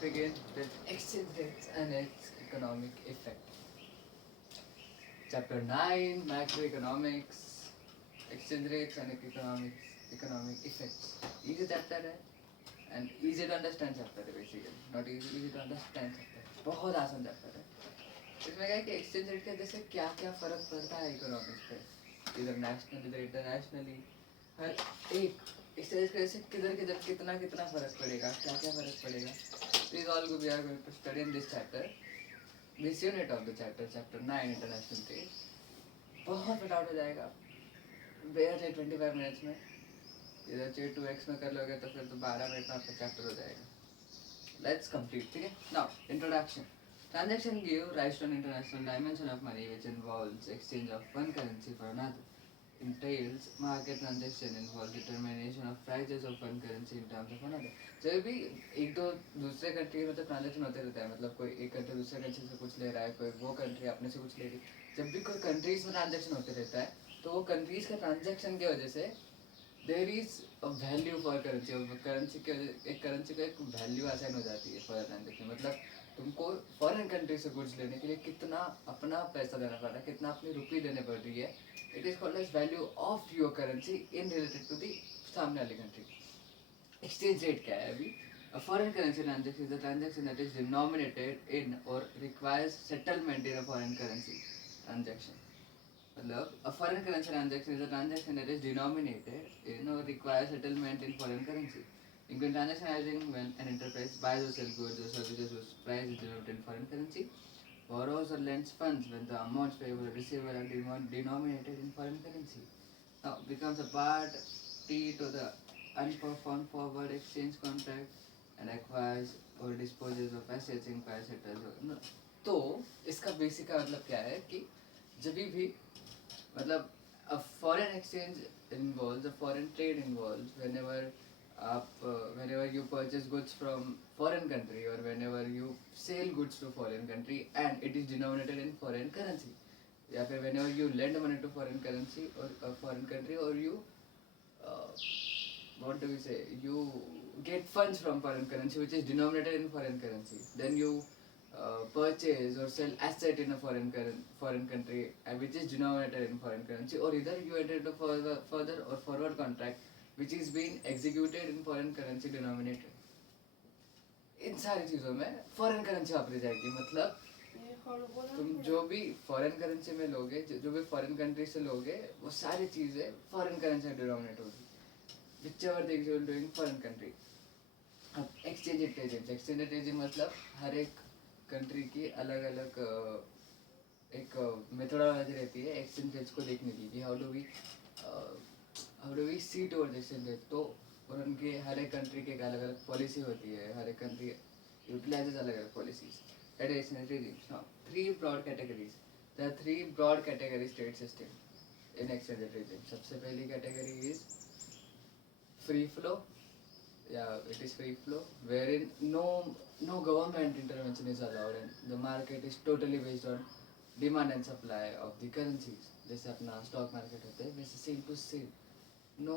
begin with exchange rates and its economic effect. Chapter 9 Macroeconomics, Exchange Rates and Economic Effects. Easy chapter है and easy to understand chapter है basically. Not easy to understand chapter है. बहुत आसान chapter है. इसमें क्या है कि एक्सचेंज रेट के जैसे क्या क्या फर्क पड़ता है इकोनॉमिक्स पे, इधर नेशनल इधर इंटरनेशनली, हर एक एक्सचेंज रेट से किधर किधर कितना कितना फर्क पड़ेगा, क्या क्या फर्क पड़ेगा. This all we are going to study in this chapter, this unit of the chapter 9 international trade. बहुत फटाफट हो जाएगा, बेयर 25 मिनट्स में. इधर से 2x में कर लोगे तो फिर तो 12 मिनट में आपका चैप्टर हो जाएगा. Let's complete. ठीक है. Now introduction. Transaction give rise to an international dimension of money which involves exchange of one currency for another. Entails market transaction involves determination of prices of one currency in terms of another. जब भी एक दो दूसरे country में तो transaction होते रहता है, मतलब कोई एक कंट्री दूसरे कंट्री से कुछ ले रहा है, कोई वो कंट्री अपने से कुछ ले रही. जब भी कोई कंट्रीज में ट्रांजेक्शन होते रहता है तो वो कंट्रीज का ट्रांजेक्शन की वजह से there is a value for currency. और करेंसी के एक करेंसी को एक वैल्यू असाइन हो जाती है फॉर ट्रांजेक्शन. मतलब तुमको फॉरेन कंट्री से गुड्स लेने के लिए कितना अपना पैसा देना पड़ रहा है, कितना अपनी रुपी देने पड़ रही है. It is called as value of your currency in related to the सामने वाली कंट्री. एक्सचेंज रेट क्या है अभी? A foreign currency transaction is a transaction that is denominated in or requires settlement in a foreign currency transaction. मतलब a foreign currency transaction is a transaction that is denominated in or requires settlement in foreign currency. Income transaction arising when an enterprise buys or sells goods or services whose price is denominated in foreign currency, borrows or lends funds when the amounts payable or receivable are denominated in foreign currency. Now becomes a party to the unperformed forward exchange contract and acquires or disposes of assets in settles. तो इसका basic का मतलब क्या है कि जब भी मतलब a foreign exchange involves, a foreign trade involves whenever whenever you purchase goods from foreign country or whenever you sell goods to foreign country and it is denominated in foreign currency, या फिर whenever you lend money to foreign currency or a foreign country, or you uh, what do we say, you get funds from foreign currency which is denominated in foreign currency, then you purchase or sell asset in a foreign country which is denominated in foreign currency, or either you enter into further or forward contract which is being executed in foreign currency denominated. इन सारी चीज़ों में foreign currency वापरी जाएगी. मतलब तुम जो भी foreign currency में लोगे, जो भी फॉरेन कंट्री से लोगे, वो सारी चीज़ें फॉरेन करेंसी में डिनोमिनेट होगी. whichever things you will do in foreign country. अब एक्सचेंज रेट मतलब हर एक कंट्री की अलग अलग एक मेथोडोलॉजी रहती है एक्सचेंज रेट्स को देखने की कि how do we see towards exchange rate. तो और उनके हर एक कंट्री की एक अलग अलग पॉलिसी होती है, हर एक कंट्री यूटिलाइजेस अलग अलग policies. That is exchange rate. Now three broad categories, there are three broad category state system in exchange rate. सबसे पहली category is free flow. Yeah, it is free flow wherein no government intervention is allowed and the market is totally based on demand and supply of the currencies. जैसे अपना stock market होता है वैसे same to same. No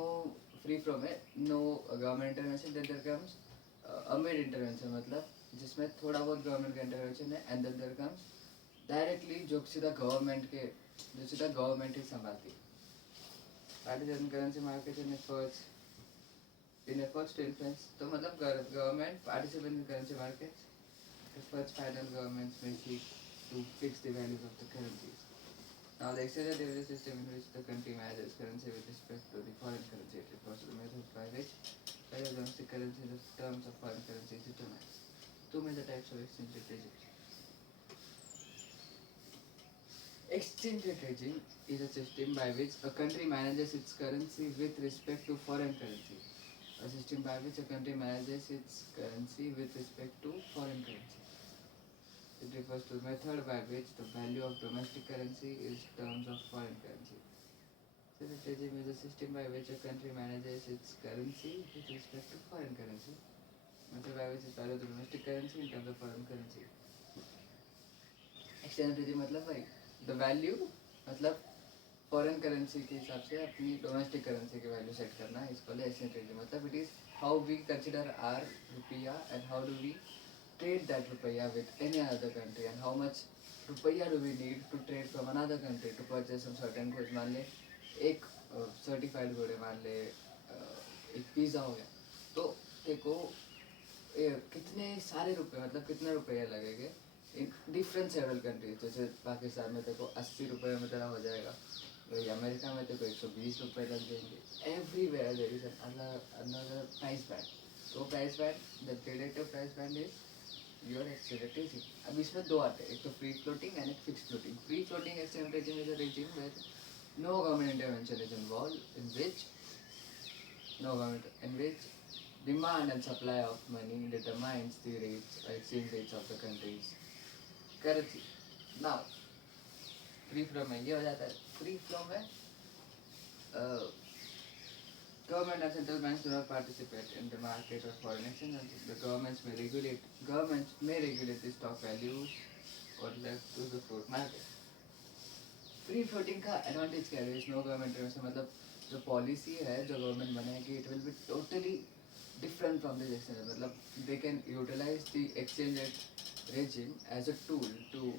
free flow में no government intervention. Then there comes amid intervention, मतलब जिसमें थोड़ा बहुत गवर्नमेंट का इंटरवेंशन है. And then there comes directly जो सीधा गवर्नमेंट ही संभालती है. Partition currency market in efforts to influence. तो मतलब government participate in currency markets. Efforts final governments may seek to fix the values of the currencies. Now the exchange rate is a system in which the country manages currency with respect to the foreign currency. It refers to the method by which value of domestic currency in the terms of foreign currency is determined. Two major types of exchange rate regime. Exchange rate regime is a system by which a country manages its currency with respect to foreign currency. A system by which a country manages its currency with respect to foreign currency. It refers to the method by which the value of domestic currency is terms of foreign currency. So the regime is a system by which a country manages its currency with respect to foreign currency. Method by which is value of the domestic currency in terms of foreign currency. Exchange regime मतलब भाई the value मतलब foreign currency के हिसाब से अपनी domestic currency की value set करना है. इसको एक्सचेंज रेट. मतलब it is how we consider our rupaya and how do we trade that rupiah with any other country, and how much rupiah do we need to trade from another country to purchase some certain goods. मान ले एक certified good है, मान ले एक pizza हो गया, तो देखो कितने सारे रुपए, मतलब कितने रुपये लगेंगे इन डिफरेंट सेवरल कंट्रीज. जैसे पाकिस्तान में देखो 80 रुपये में तेरा हो जाएगा, वही अमेरिका में देखो 120 रुपये लग जाएंगे. Everywhere there is another price band. तो price band, the relative price band is your exchange rate regime. अब इसमें दो आते हैं, एक तो फ्री फ्लोटिंग एंड एक fix floating. Free floating exchange regime is a regime where no government intervention is involve, in which demand and supply of money determines the rates or exchange rates of the country's currency. Now, free flow में ये हो जाता है. Free flow में government and central banks do not participate in the market or foreign exchange. The governments may regulate the stock values or left to the float market. Free floating का advantage क्या है? No government intervention, मतलब जो policy है जो government बनाएगी it will be totally different from this exchange. मतलब they can utilize the exchange rate regime as a tool to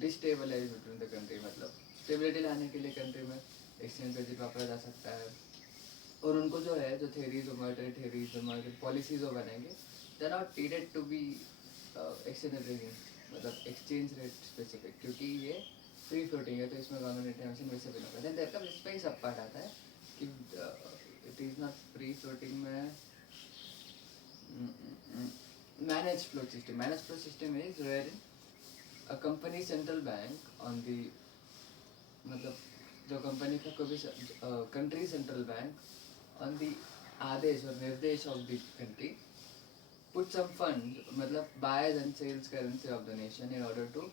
destabilize between the country. मतलब स्टेबिलिटी लाने के लिए कंट्री में एक्सचेंज रेट वापरा जा सकता है. और उनको जो है जो थेरीज मॉनेटरी पॉलिसीज वो बनेंगे, they are not needed to be exchange regime, मतलब एक्सचेंज रेट स्पेसिफिक, क्योंकि ये फ्री फ्लोटिंग है. तो इसमें गवर्नमेंट इंटरवेंशन वैसे भी नहीं होगा. देन देयर कम्स इसमें ही सब पार्ट आता है कि it is not free floating में manage flow system. Manage flow system is where a company central bank on the, मतलब जो कंपनी का कोई भी country central bank on the आदेश और निर्देश of the country put some funds, मतलब buys and sells currency of the nation in order to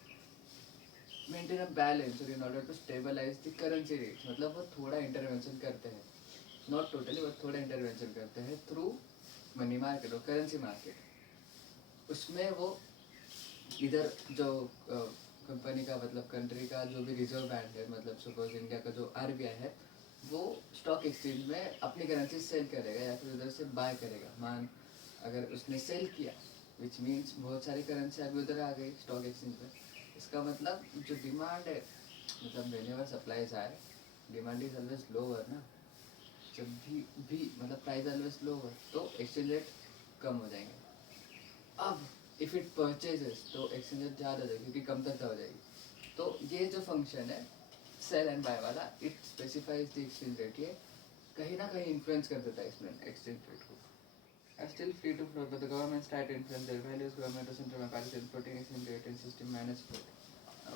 maintain a balance or in order to stabilize the currency rates. मतलब वो थोड़ा intervention करते हैं, not totally, वो थोड़ा इंटरवेंशन करते हैं थ्रू मनी मार्केट और करेंसी मार्केट. उसमें वो इधर जो कंपनी का, मतलब कंट्री का जो भी रिजर्व बैंक है, मतलब सपोज इंडिया का जो RBI है, वो स्टॉक एक्सचेंज में अपनी करेंसी सेल करेगा या फिर उधर से बाय करेगा. मान अगर उसने सेल किया, विच मीन्स बहुत सारी करेंसी अभी उधर आ गई स्टॉक एक्सचेंज पे. इसका मतलब जो डिमांड है, मतलब व्हेनेवर सप्लाईज आए, डिमांड इज ऑलवेज लोअर ना. जब भी मतलब प्राइस ऑलवेज लोअर, तो एक्सचेंज रेट कम हो जाएंगे. अब इफ इट परचेजेस, तो एक्सचेंज रेट ज़्यादा हो जाएगी क्योंकि कमतरता हो जाएगी. तो ये जो फंक्शन है सेल एंड बाय वाला, it specifies the exchange rate. ये कहीं ना कहीं इन्फ्लुएंस कर देता है इसमें एक्सचेंज रेट को. Are still free to float, but the governments try to influence their values. Government or central bank practices floating exchange rate and system manage float.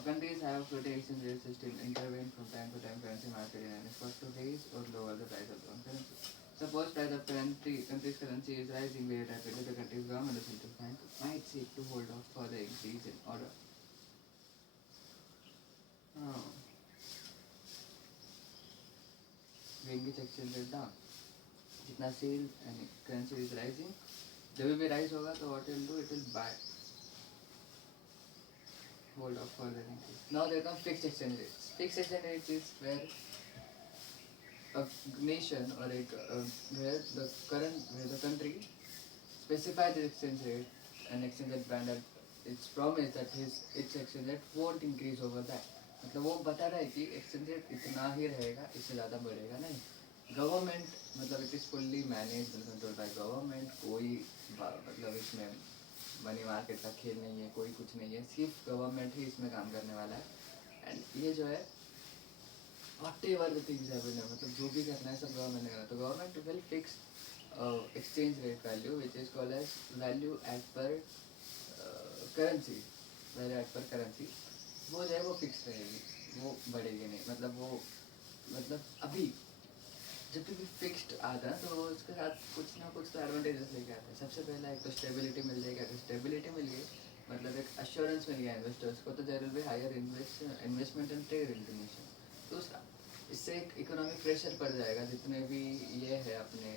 Countries have floating exchange rate system intervene from time to time currency market in an effort to raise or lower the price of one currency. Suppose price of country's currency is rising very rapidly, the country's government or central bank might seek to hold off further increase in order. Bring its exchange rate down. जितना sale and currency is rising, जब भी rise होगा तो what will do, it will buy hold off for the increase. Now there come fixed exchange rates. Fixed exchange rates is where a nation और एक where the country specify the exchange rate and exchange rate band at its promise that its exchange rate won't increase over that. मतलब वो बता रहा है कि exchange rate इतना ही रहेगा, इससे ज़्यादा बढ़ेगा नहीं. गवर्नमेंट, मतलब it is fully managed and control by government. कोई मतलब इसमें मनी मार्केट का खेल नहीं है, कोई कुछ नहीं है, सिर्फ गवर्नमेंट ही इसमें काम करने वाला है. एंड ये जो है व्हाटएवर द थिंग्स हैपन, मतलब जो भी करना है सब गवर्नमेंट ने करना. तो government will fix exchange rate value which is called as value as per currency. Value as per currency वो जो है वो फिक्स रहेगी, वो बढ़ेगी नहीं. मतलब अभी जब भी फिक्स्ड आता है तो वो उसके साथ कुछ ना कुछ तो एडवांटेजेस लेके आता है. सबसे पहला एक तो स्टेबिलिटी मिल जाएगी. अगर स्टेबिलिटी मिल गई, मतलब एक अश्योरेंस मिल गया इन्वेस्टर्स को, तो there will be higher investment and trade information. दूसरा, इससे एक इकोनॉमिक प्रेशर पड़ जाएगा, जितने भी ये है अपने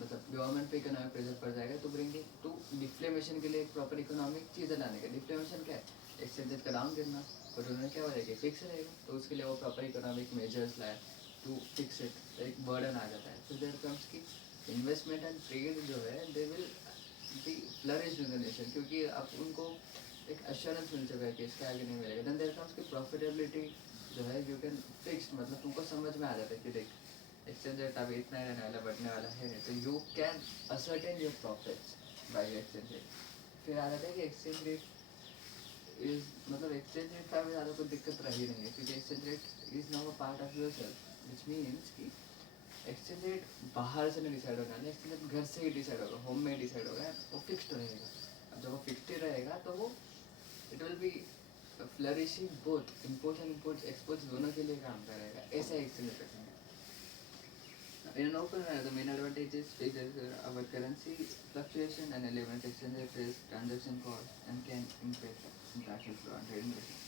मतलब गवर्नमेंट पे इकोनॉमिक प्रेशर पड़ जाएगा. तो ब्रिंग इट टू डिफ्लेमेशन के लिए एक प्रॉपर इकोनॉमिक चीज़ें लाने का. डिफ्लेमेशन क्या है? एक्सचेंज रेट का डाउन गिरना. और उन्होंने क्या हो जाएगा, फिक्स रहेगा. तो उसके लिए वो प्रॉपर इकोनॉमिक मेजर्स लाए टू फिक्स इट. एक बर्डन आ जाता है. तो देयर कम्स की इन्वेस्टमेंट एंड ट्रेड जो है they will be flourished in the nation, क्योंकि अब उनको एक assurance मिल चुका है कि इसके आगे नहीं मिलेगा. Then there comes की profitability जो है you can fixed, मतलब तुमको समझ में आ जाता है कि देख एक्सचेंज रेट अभी इतना ही रहने वाला, बढ़ने वाला है, तो you can ascertain your profits by exchange rate. फिर आ जाता है कि एक्सचेंज रेट इज मतलब एक्सचेंज रेट का भी ज़्यादा कोई दिक्कत रही नहीं है, क्योंकि exchange rate is now a part of your self, which means कि एक्सचेंज रेट बाहर से नहीं डिसाइड होगा, एक्सचेंज रेट घर से ही डिसाइड होगा, होम में डिसाइड होगा, वो फिक्स्ड रहेगा. अब जब वो फिक्स्ड रहेगा तो वो it will B flourishing both imports and imports exports दोनों के लिए काम करेगा. ऐसा एक्सचेंज रेट है. In an open manner, the main advantage is our currency fluctuation and elements exchange rate risk, transaction cost, and can impact international flow and trade investment.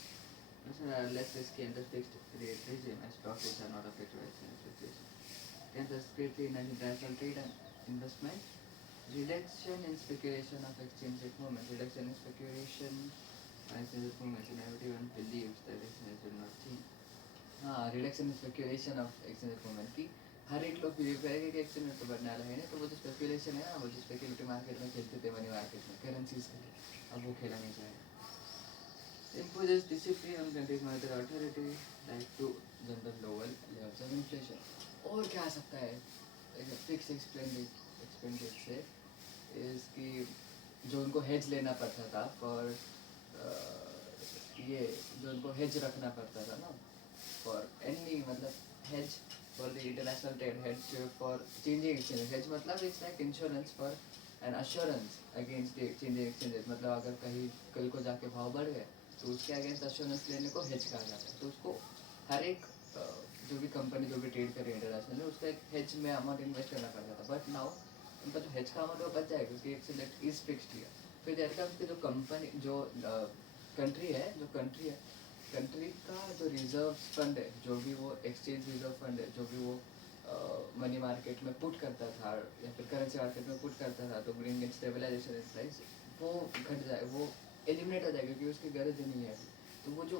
These are less risky and the fixed rate regime as profits are not affected by exchange fluctuation. Can thus greatly enhance international trade and investment. Reduction in speculation of exchange rate movements. Reduction in speculation on exchange rate movements. And everyone believes that exchange rate will not change. हाँ, reduction in speculation of exchange rate movement की हर एक लोग believe करेगा कि exchange rate तो बढ़ने वाला है ना, तो वो जो स्पेक्यूलेशन है ना, वो जो स्पेक्यूलेटिव मार्केट में खेलते थे मनी मार्केट में करेंसीज के लिए, अब वो खेला नहीं जाएगा. Imposes discipline on countries monetary authority like to general lower levels of inflation. और क्या आ सकता है फिक्स एक्सपेंडिचर से इस कि जो उनको हेज लेना पड़ता था फॉर ये जो उनको हेज रखना पड़ता था ना फॉर एनी मतलब hedge for the international trade, hedge for changing exchange. Hedge मतलब it's like insurance for an assurance against changing exchange. मतलब अगर कहीं कल को जाके भाव बढ़ गए तो उसके अगेंस्ट अश्योरेंस लेने को हेज कहा जाता है. तो उसको हर एक जो भी कंपनी जो भी ट्रेड करे इंटरनेशनल में उसका एक हेज में अमाउंट इन्वेस्ट करना पड़ता था. बट नाउ उनका जो हेज का अमाउंट वो बच जाएगा क्योंकि exchange rate is fixed here. फिर देयर कम्स कि जो कंपनी जो कंट्री है कंट्री का जो रिजर्व फंड है, जो भी वो एक्सचेंज रिजर्व फंड है, जो भी वो मनी मार्केट में पुट करता था या फिर करेंसी मार्केट में पुट करता था तो bring in stabilisation in price, वो घट जाए, वो एलिमिनेट हो जाएगा क्योंकि उसकी गरज नहीं है. तो वो जो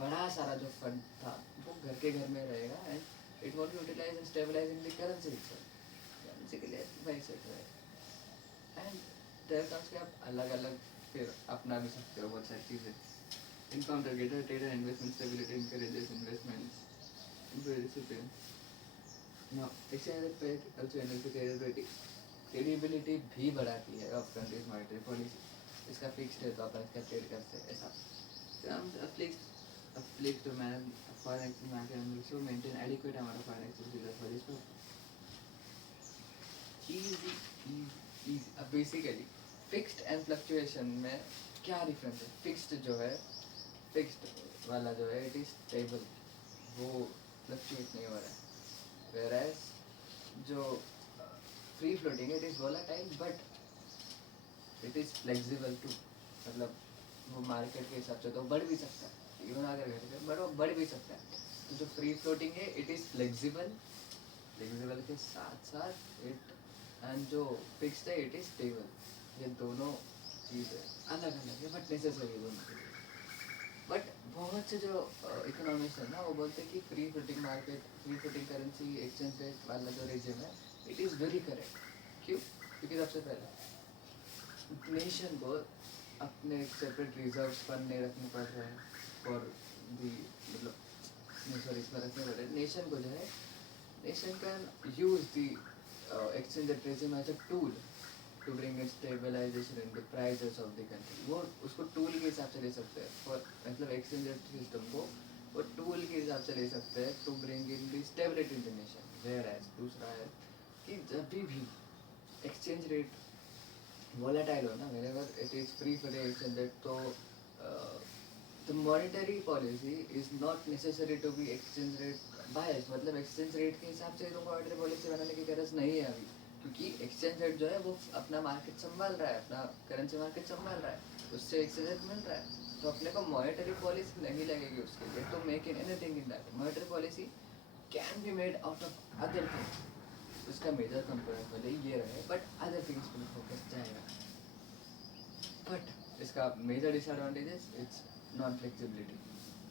बड़ा सारा जो फंड था वो घर के घर में रहेगा and it won't utilise in stabilising the currency itself. Currency के लिए वही सेट है. एंड देयर कम्स कि आप अलग अलग फिर अपना भी सकते हो बहुत सारी चीज़ें. Encounter greater trade and investment stability encourages investments into discipline. Now, exchange rate पे also credibility भी बढ़ाती है of country's monetary policy. इसका फिक्स्ड है तो अपन इसका ट्रेड कर सकते ऐसा. Afflicts to manage foreign exchange market and also maintain adequate amount of foreign exchange reserve for this purpose. Easy. अब basically fixed and fluctuation में क्या डिफरेंस है? फिक्स्ड जो है फिक्स्ड वाला जो है इट इज स्टेबल, वो फ्लक्चुएट नहीं हो रहा है. वेयरएज जो फ्री फ्लोटिंग है it is volatile but it is flexible too. मतलब वो मार्केट के हिसाब से तो बढ़ भी सकता है, इवन अगर घट गया बट वो बढ़ भी सकता है. तो जो फ्री फ्लोटिंग है इट इज फ्लेक्सिबल के साथ साथ इट, एंड जो फिक्स्ड है इट इज स्टेबल. ये दोनों चीज़ें अलग अलग है बट नेसेसरी दोनों के लिए. बट बहुत से जो इकोनॉमिक्स है ना वो बोलते हैं कि free floating market, free floating currency exchange rate वाला जो रिजिम है इट इज़ वेरी करेक्ट. क्यों? क्योंकि सबसे पहले नेशन को अपने सेपरेट रिजर्व फंड नहीं रखने पड़ रहे हैं फॉर दी मतलब नहीं सॉरी इसमें रखने पड़ रहे. नेशन को जो है nation can use the exchange rate regime as a tool to bring in stabilisation in the prices of the country. वो उसको टूल के हिसाब से ले सकते हैं फॉर मतलब एक्सचेंज रेट सिस्टम को वो टूल के हिसाब से ले सकते हैं to bring in the stability in the nation. Whereas दूसरा है कि जब भी एक्सचेंज रेट वोलेटाइल हो ना, whenever it is free for the exchange rate, तो the monetary policy is not necessary to be exchange rate biased. मतलब exchange rate के हिसाब से तो मॉनेटरी पॉलिसी बनाने की गरज नहीं है अभी, क्योंकि एक्सचेंज रेट जो है वो अपना मार्केट संभाल रहा है, अपना करेंसी मार्केट संभाल रहा है, उससे एक्सचेंज रेट मिल रहा है. तो अपने को मॉनेटरी पॉलिसी नहीं लगेगी उसके लिए तो make in anything in that. Monetary policy can be made out of other things. उसका मेजर कंपोनेंट भले ही ये रहे बट अदर थिंग्स पर फोकस जाएगा. बट इसका major disadvantages it's non flexibility.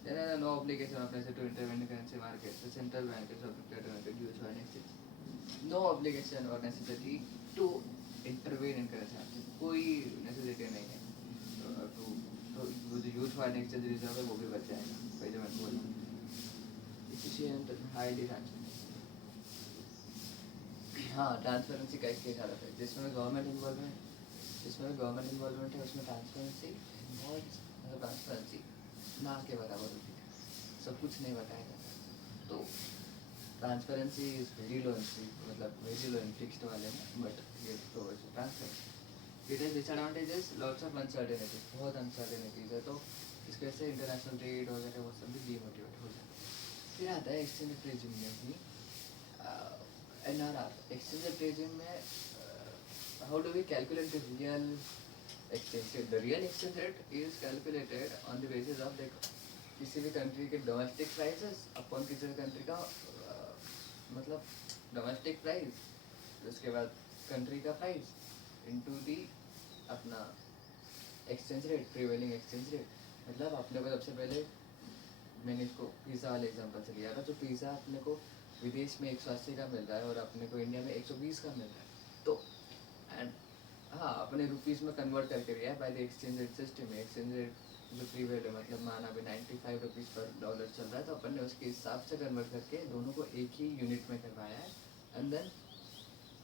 There are no obligation of necessity to intervene in currency markets. The central bank is obligated to use foreign exchange. No obligation or necessity to intervene in करना चाहते हैं, कोई necessity नहीं है। तो वो जो use foreign exchange reserve है वो भी बच जाएगा, भाई जो मैंने बोला एफिशिएंट हाईली ट्रांसपेरेंट। हाँ, ट्रांसपेरेंसी का एक केस आ रहा है जिसमें गवर्नमेंट इन्वॉल्वमेंट, है उसमें ट्रांसपेरेंसी बहुत, मतलब ट्रांसपेरेंसी ना के बराबर होती है, सब कुछ नहीं बताया जाता। तो ट्रांसपेरेंसी इज वेरी लो इन, मतलब वेरी लो इन फिक्स्ड वाले में, बट ये तो transparency it is disadvantages, lots of uncertainties, बहुत अनसर्टेनिटीज है, तो इसकी वजह से इंटरनेशनल ट्रेड वगैरह वो सब भी डीमोटिवेट हो जाता है। फिर आता है एक्सचेंज रेट रेजिम में भी, N R R exchange rate regime में how do we calculate the real exchange rate? The real exchange rate is calculated on the basis of like किसी भी कंट्री के डोमेस्टिक प्राइसेस अपॉन किसी भी country का मतलब डोमेस्टिक प्राइस, उसके बाद कंट्री का प्राइस इनटू दी अपना exchange rate, prevailing exchange rate. मतलब अपने को सबसे पहले मैंने इसको पिज़्ज़ा वाले एग्जांपल से लिया था, जो पिज़्ज़ा अपने को विदेश में 180 का मिल रहा है और अपने को इंडिया में 120 का मिल रहा है, तो एंड हाँ अपने रुपीज़ में कन्वर्ट करके दिया है by the exchange rate system में। एक्सचेंज रेट जो प्रीवेल है, मतलब माना अभी 95 रुपीज़ पर डॉलर चल रहा है, तो अपन ने उसके हिसाब से कन्वर्ट करके दोनों को एक ही यूनिट में करवाया है। And then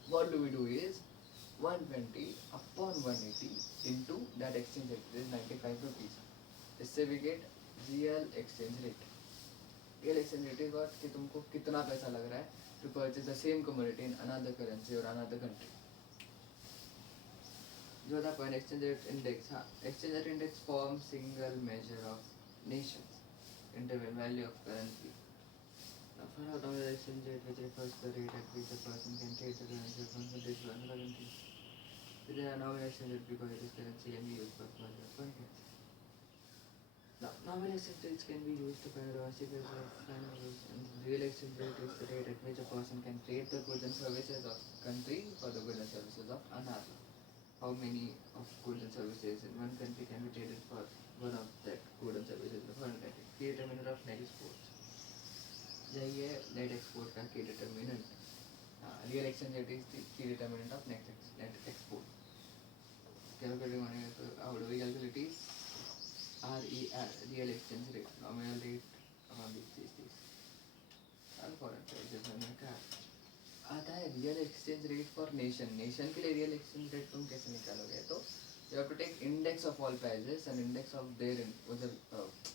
what do we do is 120 upon 180 into that exchange rate is 95 rupees. इससे we get real exchange rate. Real exchange rate is what कि तुमको कितना पैसा लग रहा है to purchase the same commodity in another currency और another country. जो था पॉइंट एक्सचेंज रेट इंडेक्स। हाँ, exchange rate index form single measure of nations interval value of currency. Now find out our exchange rate which refers to the rate at which a person can trade the currency of one country to another country. So there are nominal exchange rate because this currency can be used for further context. Now nominal exchange rates can be used to find domestic values, and real exchange rate is the rate at which a person can trade the goods and services of country for the goods and services of another. How many of goods and services in one country can be traded for one of that goods and services in a foreign country? Key determinant of net exports. यही है net export का key determinant. Real exchange rate is the key determinant of net export. Calculating होने तो how do we calculate is R E R real exchange rate, nominal rate upon this और foreign prices हमने कहा। आता है real exchange rate for nation. Nation के लिए real exchange rate तुम कैसे निकालोगे? तो you have to take index of all prices and index of their. उधर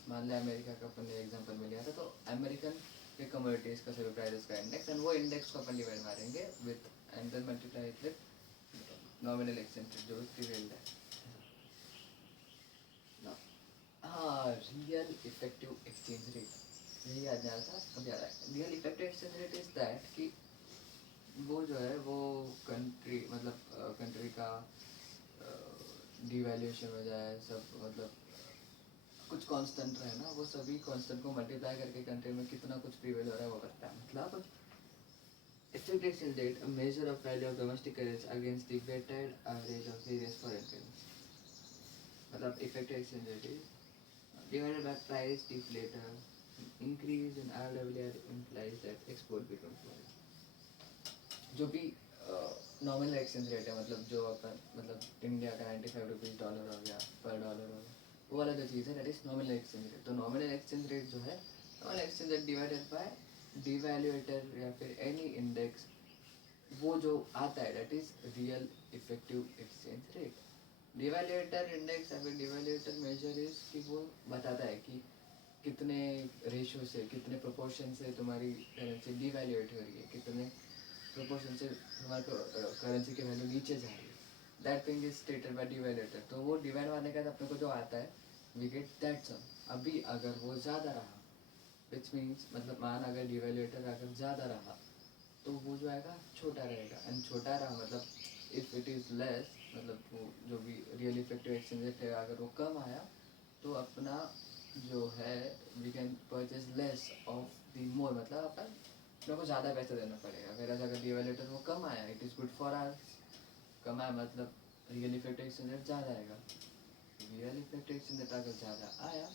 मान लिया अमेरिका का अपन ने एग्जांपल में लिया था, तो अमेरिकन के कमोडिटीज का सभी प्राइसेस का इंडेक्स, एंड वो इंडेक्स को अपन डिवाइड मारेंगे with and then multiply it with nominal exchange rate जो प्रीवेल्ड है। हाँ, रियल इफेक्टिव एक्सचेंज रेट यही याद नहीं आ रहा था, अब याद आया। Real effective exchange rate is that कि वो जो है वो कंट्री, मतलब कंट्री का डिवैल्यूएशन हो जाए सब, मतलब कुछ कांस्टेंट रहे ना, वो सभी कांस्टेंट को मल्टीप्लाई करके कंट्री में कितना कुछ प्रीवेल हो रहा है वो करता है। मतलब effective exchange rate a measure of value of domestic currency against the weighted average of various foreign currency. मतलब effective exchange rate is divided by price deflator, increase in RWR implies that export becomes more। जो भी nominal exchange rate है, मतलब जो अपन, मतलब India का 95 rupees dollar हो गया पर डॉलर हो गया, वो वाला जो चीज़ है that is nominal exchange rate. तो नॉमिनल एक्सचेंज रेट जो है, nominal exchange rate divided by devaluator या फिर एनी इंडेक्स, वो जो आता है that is real effective exchange rate. Devaluator index या फिर डिवैल्यूएटर मेजर इज कि वो बताता है कि कितने रेशियो से, कितने प्रोपोर्शन से तुम्हारी करेंसी डिवैल्यूएट हो रही है, कितने प्रोपोर्शन से तुम्हारी करेंसी की वैल्यू नीचे जा रही है। That thing is stated by devaluator. तो वो डिवाइड मारने के बाद अपने को जो आता है वी गेट दैट सम। अभी अगर वो ज़्यादा रहा, विच मीन्स मतलब मान अगर डिवैल्यूएटर अगर ज़्यादा रहा तो वो जो आएगा छोटा रहेगा, एंड छोटा रहा मतलब इफ़ इट इज़ लेस, मतलब वो जो भी रियल इफेक्टिव एक्सचेंज रेट है अगर वो कम आया तो अपना जो है we can purchase less of the more, मतलब अपन अपने को ज़्यादा पैसा देना पड़ेगा। फिर अगर डिवैल्यूएटर वो कम आया it is good for our, कम आया मतलब रियल इफेक्टिव एक्सचेंज रेट ज़्यादा आएगा। रियल इफेक्टिव एक्सचेंज रेट अगर ज़्यादा आया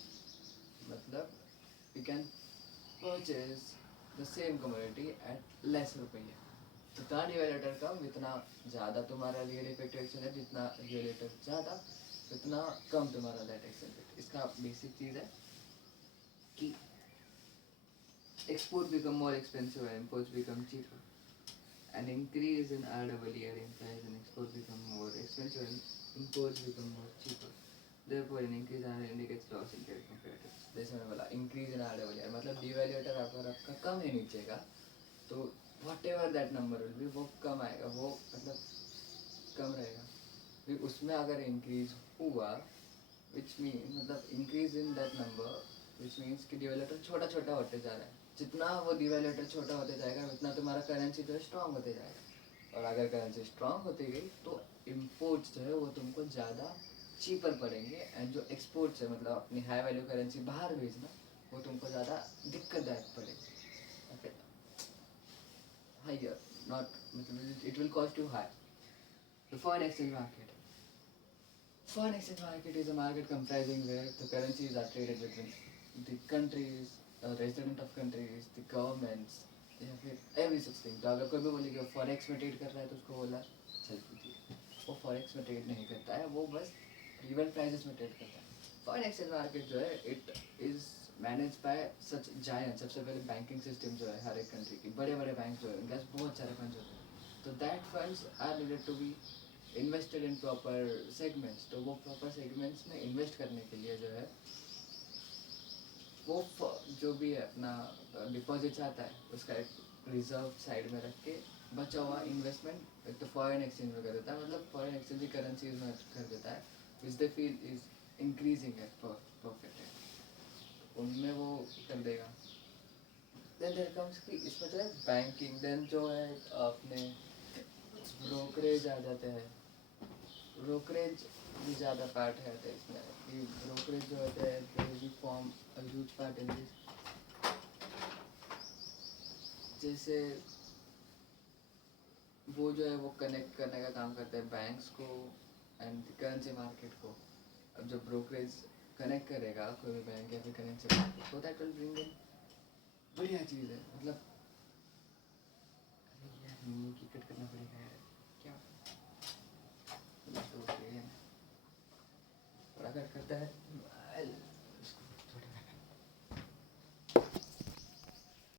मतलब we can purchase the same commodity at less रुपये। जितना डिवेलेटर कम उतना ज़्यादा तुम्हारा रियल इफेक्टिव एक्सचेंज रेट, जितना डिवेलेटर ज़्यादा उतना कम तुम्हारा नेट एक्सचेंज रेट। इसका बेसिक चीज़ है कि export become more expensive and imports become cheaper. An increase in RWR implies an export become more expensive and imports become more cheaper. Therefore, an increase in RWR indicates loss in trade competitiveness. जैसे मैंने बोला increase in RWR मतलब devaluator अगर आपका कम है नीचे का तो whatever that number will be वो कम आएगा, वो मतलब कम रहेगा। फिर उसमें अगर increase हुआ which means मतलब increase in that number which means कि devaluator छोटा छोटा होते जा रहा है। जितना वो डिवेल्यूटर छोटा होते जाएगा उतना तुम्हारा करेंसी जो है स्ट्रांग होते जाएगा, और अगर करेंसी स्ट्रांग होती गई तो इम्पोर्ट्स जो है वो तुमको ज़्यादा चीपर पड़ेंगे, एंड जो एक्सपोर्ट्स है मतलब अपनी हाई वैल्यू करेंसी बाहर भेजना वो तुमको ज़्यादा दिक्कतदायक पड़ेगी। हाइयर नॉट मतलब it will cost you high. The foreign exchange market, foreign exchange market is a market comprising where the currencies are traded between the countries, resident of countries, the governments, या फिर every such thing। तो अगर कोई भी बोलेगा forex में trade कर रहा है तो उसको बोला चल दीजिए, वो फॉरेक्स में ट्रेड नहीं करता है, वो बस रियल प्राइजेस में ट्रेड करता है। फॉरेन एक्सचेंज मार्केट जो है it is manage by such giant. सबसे पहले बैंकिंग सिस्टम जो है हर एक कंट्री की, बड़े बड़े बैंक जो है उनके पास बहुत सारे फंड्स होते हैं, तो that funds are needed to be invested in proper segments. तो वो प्रॉपर सेगमेंट्स में इन्वेस्ट करने के लिए जो है वो जो भी है अपना डिपॉजिट आता है उसका एक रिजर्व साइड में रख के बचा हुआ इन्वेस्टमेंट एक तो फॉरेन एक्सचेंज में कर देता है, मतलब फॉरेन एक्सचेंज की करेंसी में कर देता है which they feel is increasing at profit है, उनमें वो कर देगा। देन देयर कम्स कि इसमें जो है बैंकिंग, देन जो है अपने ब्रोकरेज आ जाते हैं। ब्रोकरेज भी ज़्यादा पार्ट है तो इसमें कि ब्रोकरेज जो होता है दे भी form a huge part in this. जैसे वो जो है वो कनेक्ट करने का काम करता है बैंक्स को एंड करेंसी मार्केट को। अब जब ब्रोकरेज कनेक्ट करेगा कोई भी बैंक या फिर करेंसी मार्केट को, दैट विल ब्रिंग इन बढ़िया चीज़ है। मतलब अरे यार की कट करना पड़ेगा यार, क्या थोड़ा कट करता है।